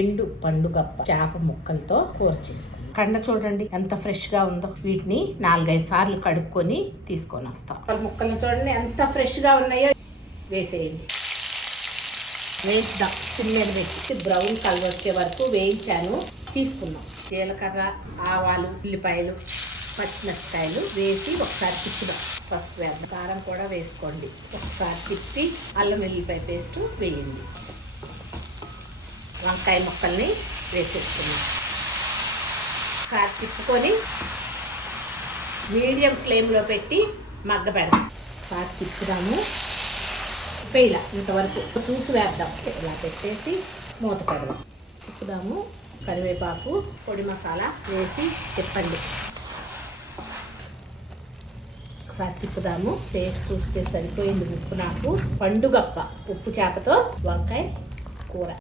ఎండు పండుగప్ప చేప ముక్కలతో కూర చేసుకుంటాం. కండ చూడండి ఎంత ఫ్రెష్ గా ఉందో. వీటిని 4-5 సార్లు కడుక్కొని తీసుకొని వస్తాం. ముక్కలు చూడండి ఎంత ఫ్రెష్ గా ఉన్నాయో. వేసేయండి. వేయించుదాం. సిమ్మెలు పెట్టి బ్రౌన్ కలర్ వచ్చే వరకు వేయించాను. తీసుకున్నాం. జీలకర్ర, ఆవాలు, ఉల్లిపాయలు, పచ్చిమిరపకాయలు వేసి ఒకసారి తిప్పుదాం. పసుపు వేద్దాం. కారం కూడా వేసుకోండి. ఒకసారి తిప్పి అల్లం వెల్లిపాయ పేస్ట్ వేయండి. వంకాయ ముక్కల్ని వేసేసుకున్నాం. ఒకసారి తిప్పుకొని మీడియం ఫ్లేమ్లో పెట్టి మగ్గ పెడదాం. ఒకసారి తిప్పుదాము. ఇలా ఇంతవరకు చూసి వేద్దాం. ఇలా పెట్టేసి మూత పెడదాం. తిప్పుదాము. కరివేపాకు, పొడి మసాలా వేసి తిప్పండి. ఒకసారి తిప్పుదాము. టేస్ట్ చూస్తే సరిపోయింది ఉప్పు. నాకు పండుగప్ప ఉప్పు చేపతో వంకాయ కూర.